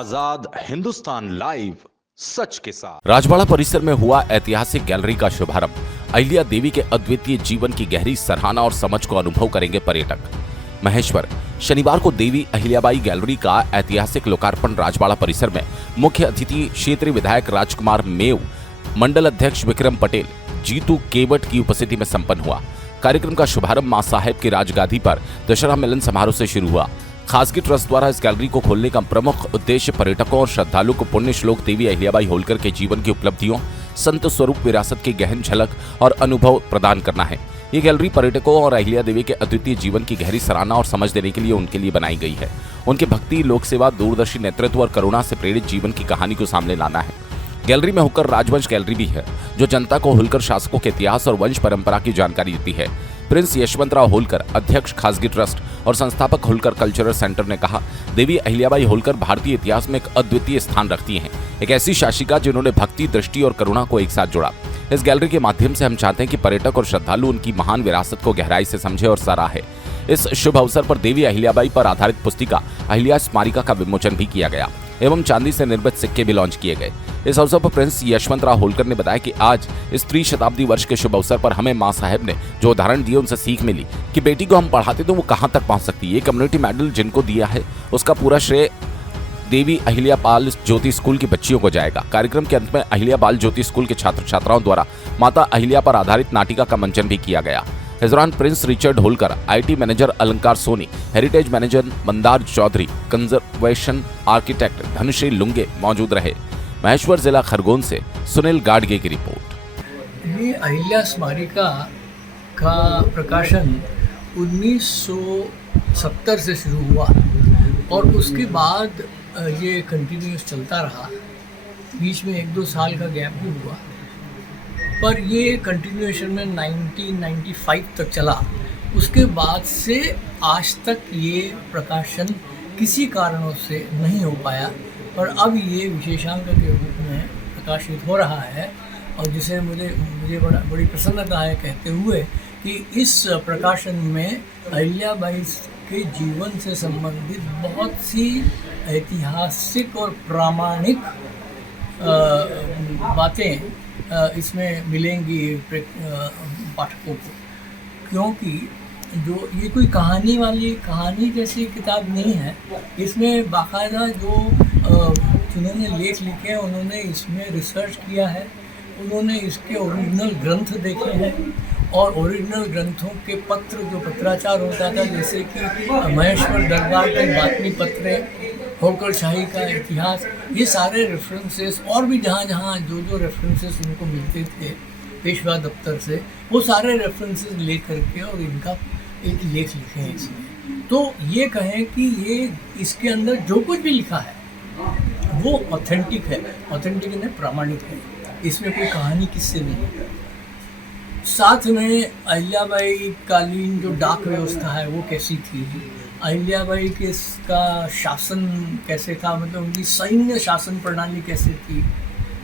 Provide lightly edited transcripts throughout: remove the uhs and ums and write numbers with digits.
आजाद Hindustan live, सच के साथ। राजवाड़ा परिसर में हुआ ऐतिहासिक गैलरी का शुभारंभ। अहिल्या देवी के अद्वितीय जीवन की गहरी सराहना और समझ को अनुभव करेंगे पर्यटक। महेश्वर, शनिवार को देवी अहिल्याबाई गैलरी का ऐतिहासिक लोकार्पण राजवाड़ा परिसर में मुख्य अतिथि क्षेत्रीय विधायक राजकुमार मेव, मंडल अध्यक्ष विक्रम पटेल, जीतू केवट की उपस्थिति में संपन्न हुआ। कार्यक्रम का शुभारंभ मां साहेब की राजगादी पर दशहरा मिलन समारोह से शुरू हुआ। खासगी ट्रस्ट द्वारा इस गैलरी को खोलने का प्रमुख उद्देश्य पर्यटकों और श्रद्धालुओं को पुण्य श्लोक देवी अहिल्याबाई होलकर के जीवन की उपलब्धियों, संत स्वरूप विरासत की गहन झलक और अनुभव प्रदान करना है। ये गैलरी पर्यटकों और अहिल्या देवी के अद्वितीय जीवन की गहरी सराहना और समझ देने के लिए उनके लिए बनाई गई है। उनके भक्ति, लोक सेवा, दूरदर्शी नेतृत्व और करुणा से प्रेरित जीवन की कहानी को सामने लाना है। गैलरी में होकर राजवंश गैलरी भी है, जो जनता को होलकर शासकों के इतिहास और वंश परंपरा की जानकारी देती है। प्रिंस यशवंतराव होलकर, अध्यक्ष खासगी ट्रस्ट और संस्थापक होलकर कल्चरल सेंटर ने कहा, देवी अहिल्याबाई होलकर भारतीय इतिहास में एक अद्वितीय स्थान रखती हैं। एक ऐसी शासिका जिन्होंने भक्ति, दृष्टि और करुणा को एक साथ जोड़ा। इस गैलरी के माध्यम से हम चाहते हैं कि पर्यटक और श्रद्धालु उनकी महान विरासत को गहराई से समझे और सराहे। इस शुभ अवसर पर देवी अहिल्याबाई पर आधारित पुस्तिका अहिल्या स्मारिका का विमोचन भी किया गया एवं चांदी से निर्मित सिक्के भी लॉन्च किए गए। इस अवसर पर प्रिंस यशवंतराव होलकर ने बताया कि आज इस त्रिशताब्दी वर्ष के शुभ अवसर पर हमें मां साहेब ने जो उदाहरण दिए उनसे सीख मिली कि बेटी को हम पढ़ाते तो वो कहां तक पहुंच सकती है। ये कम्युनिटी मेडल जिनको दिया है उसका पूरा श्रेय देवी अहिल्या बाल ज्योति स्कूल की बच्चियों को जाएगा। कार्यक्रम के अंत में अहिल्या बाल ज्योति स्कूल के छात्र छात्राओं द्वारा माता अहिल्या पर आधारित नाटिका का मंचन भी किया गया। इस दौरान prince Richard Holkar, IT manager Alankar Soni, heritage manager Mandar Chaudhary, conservation architect Dhanushree Lunge मौजूद रहे। महेश्वर जिला खरगोन से सुनील गाडगे की रिपोर्ट। ये अहिल्या स्मारिका का प्रकाशन 1970 से शुरू हुआ और उसके बाद ये कंटिन्यूस चलता रहा। बीच में 1-2 साल का गैप भी हुआ, पर ये कंटिन्यूएशन में 1995 तक चला। उसके बाद से आज तक ये प्रकाशन किसी कारणों से नहीं हो पाया, पर अब ये विशेषांक के रूप में प्रकाशित हो रहा है और जिसे मुझे बड़ी प्रसन्नता है कहते हुए कि इस प्रकाशन में अहिल्याबाई के जीवन से संबंधित बहुत सी ऐतिहासिक और प्रामाणिक बातें इसमें मिलेंगी पाठकों को, क्योंकि जो ये कोई कहानी जैसी किताब नहीं है। इसमें बाकायदा जो जिन्होंने लेख लिखे हैं उन्होंने इसमें रिसर्च किया है, उन्होंने इसके ओरिजिनल ग्रंथ देखे हैं और ओरिजिनल ग्रंथों के पत्र, जो पत्राचार होता था, जैसे कि महेश्वर दरबार के बातमी पत्र, होलकर शाही का इतिहास, ये सारे रेफरेंसेस और भी जहाँ जो रेफरेंसेस उनको मिलते थे पेशवा दफ्तर से, वो सारे रेफरेंसेस ले करके और इनका एक लेख लिखे हैं इसमें। तो ये कहें कि ये इसके अंदर जो कुछ भी लिखा है वो ऑथेंटिक है, ऑथेंटिक यानी प्रामाणिक है। इसमें कोई कहानी किससे नहीं है। साथ में अहिल्याबाई कालीन जो डाक व्यवस्था है वो कैसी थी, अहिल्याबाई के का शासन कैसे था, मतलब उनकी सैन्य शासन प्रणाली कैसे थी,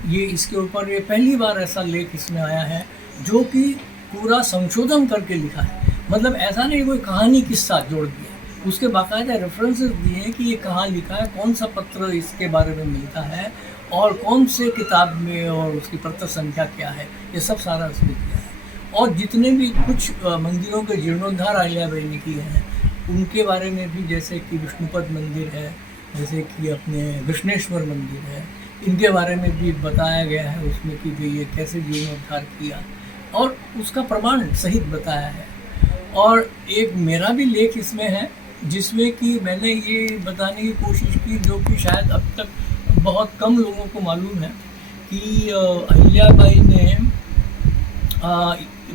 ये इसके ऊपर ये पहली बार ऐसा लेख इसमें आया है जो कि पूरा संशोधन करके लिखा है। मतलब ऐसा नहीं कोई कहानी किस्सा जोड़ दिया, उसके बाकायदा रेफरेंसेस दिए हैं कि ये कहाँ लिखा है, कौन सा पत्र इसके बारे में मिलता है और कौन से किताब में और उसकी पत्र संख्या क्या है, ये सब सारा उसमें दिया है। और जितने भी कुछ मंदिरों के जीर्णोद्धार अहिल्याबाई ने किए हैं उनके बारे में भी, जैसे कि विष्णुपद मंदिर है, जैसे कि अपने कृष्णेश्वर मंदिर है, इनके बारे में भी बताया गया है उसमें कि भाई ये कैसे जीर्णोद्धार किया और उसका प्रमाण सहित बताया है। और एक मेरा भी लेख इसमें है जिसमें कि मैंने ये बताने की कोशिश की, जो कि शायद अब तक बहुत कम लोगों को मालूम है, कि अहिल्याबाई ने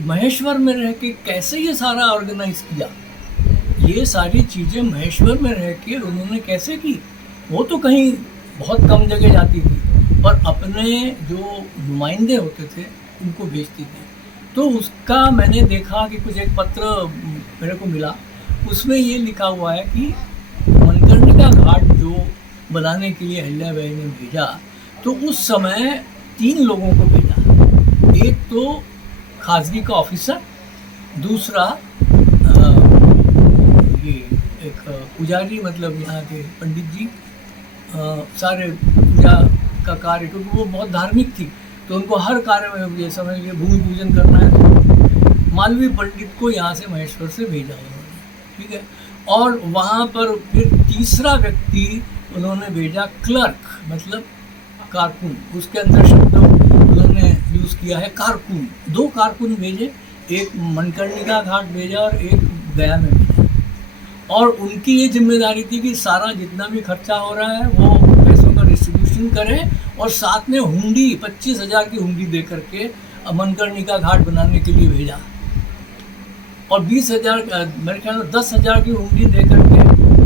महेश्वर में रह के कैसे ये सारा ऑर्गेनाइज किया। ये सारी चीज़ें महेश्वर में रह के उन्होंने कैसे की। वो तो कहीं बहुत कम जगह जाती थी और अपने जो नुमाइंदे होते थे उनको भेजती थी। तो उसका मैंने देखा कि कुछ एक पत्र मेरे को मिला, उसमें ये लिखा हुआ है कि मनकर्णिका घाट जो बनाने के लिए अहिल्याबाई ने भेजा, तो उस समय 3 लोगों को भेजा। एक तो खासगी का ऑफिसर, दूसरा ये एक पुजारी, मतलब यहाँ के पंडित जी, सारे पूजा का कार्य, क्योंकि वो बहुत धार्मिक थी, तो उनको हर कार्य में ये समझ लिए भूमि पूजन करना है तो मालवीय पंडित को यहाँ से महेश्वर से भेजा उन्होंने, ठीक है। और वहाँ पर फिर तीसरा व्यक्ति उन्होंने भेजा, क्लर्क मतलब कारकुन, उसके अंदर शब्द उन्होंने यूज़ किया है कारकुन। 2 कारकुन भेजे, एक मणिकर्णिका घाट भेजा और एक गया में भेजा। और उनकी ये जिम्मेदारी थी कि सारा जितना भी खर्चा हो रहा है वो पैसों का डिस्ट्रीब्यूशन करें, और साथ में हुंडी 25,000 की हुंडी दे करके मणिकर्णिका घाट बनाने के लिए भेजा, और 20,000 मेरे ख्याल में 10,000 की हुंडी दे करके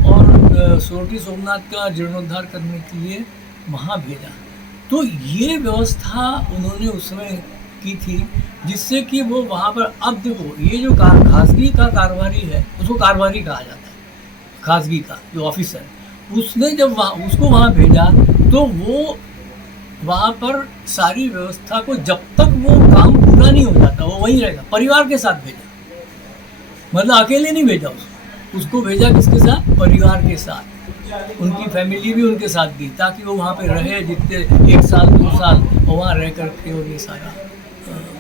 और सोरठी सोमनाथ का जीर्णोद्धार करने के लिए वहाँ भेजा। तो ये व्यवस्था उन्होंने उस समय की थी, जिससे कि वो वहाँ पर, अब देखो ये जो खासगी का कारोबारी है उसको कारोबारी कहा जाता है, खासगी का जो ऑफिसर, उसने जब उसको वहाँ भेजा तो वो वहाँ पर सारी व्यवस्था को, जब तक वो काम पूरा नहीं हो जाता वो वहीं रहेगा, परिवार के साथ भेजा, मतलब अकेले नहीं भेजा उसको भेजा किसके साथ, परिवार के साथ, उनकी फैमिली भी उनके साथ गई, ताकि वो वहाँ पे रहे जितने 1 साल 2 साल वहाँ रह करके और ये सारा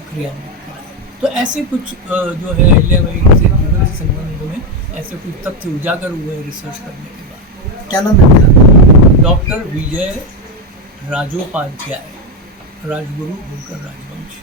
क्रियान्वित कराए। तो ऐसे कुछ जो है अहिल्याबाई से जुड़े संबंध में ऐसे कुछ तथ्य उजागर हुए रिसर्च करने के बाद। क्या नाम है? डॉक्टर विजय राजोपाध्याय, राजगुरु बोलकर राजवंश।